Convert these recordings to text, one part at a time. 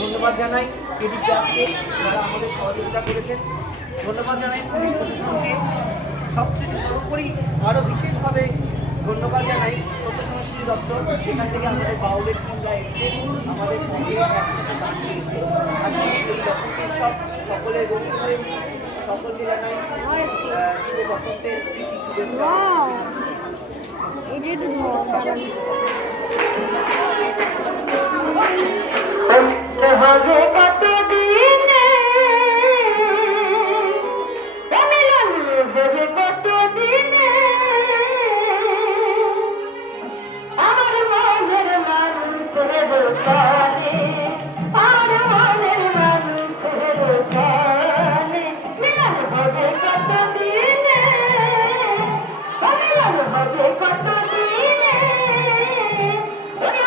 ধন্যবাদ জানাই কেডি ক্লাসকে, যারা আমাদের সহযোগিতা করেছেন। ধন্যবাদ জানাই পুলিশ প্রশাসনকে। সবথেকে সর্বোপরি আরও বিশেষভাবে ধন্যবাদ জানাই তথ্য সংস্কৃতি দপ্তর, সেখান থেকে আমাদের বাউলের টিমরা এসছে, আমাদের সঙ্গে একসাথে গান গিয়েছে। আজকে এই বসন্ত উৎসব সকলের রঙিন হয়ে উঠুক, সকলকে জানাই শুভ বসন্তের প্রীতি শুভেচ্ছা। হবে কত দিনে হবে কত দিনে আমার মনের মানুষের সানে, আমার মনের মানুষের সানে মিলন হবে কত দিনে, মিলন হবে কত দিনে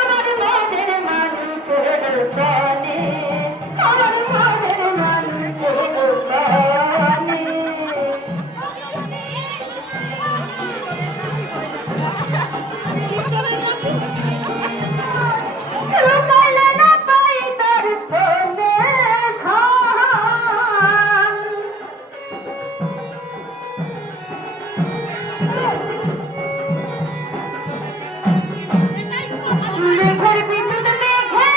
আমার মনের মানুষের সানে, আমার মনের মানুষের সানে। রুমাইলে না পাই তার কোলে ছান, মেঘের বিদ্যুৎ মেঘে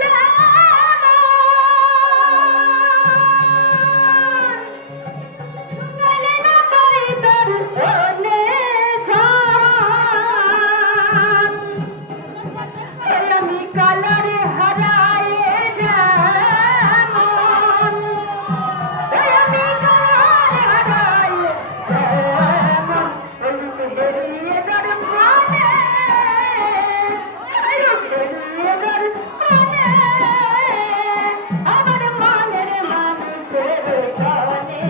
জানান, রুমাইলে না পাই তার কোলে ছান, আমি কালারে হারায়ে যেমন, আমি কালারে হারায়ে যেমন, রূপ হেরিয়ে যার প্রাণে, রূপ হেরিয়ে যার প্রাণে আমার মনের মানুষের সানে।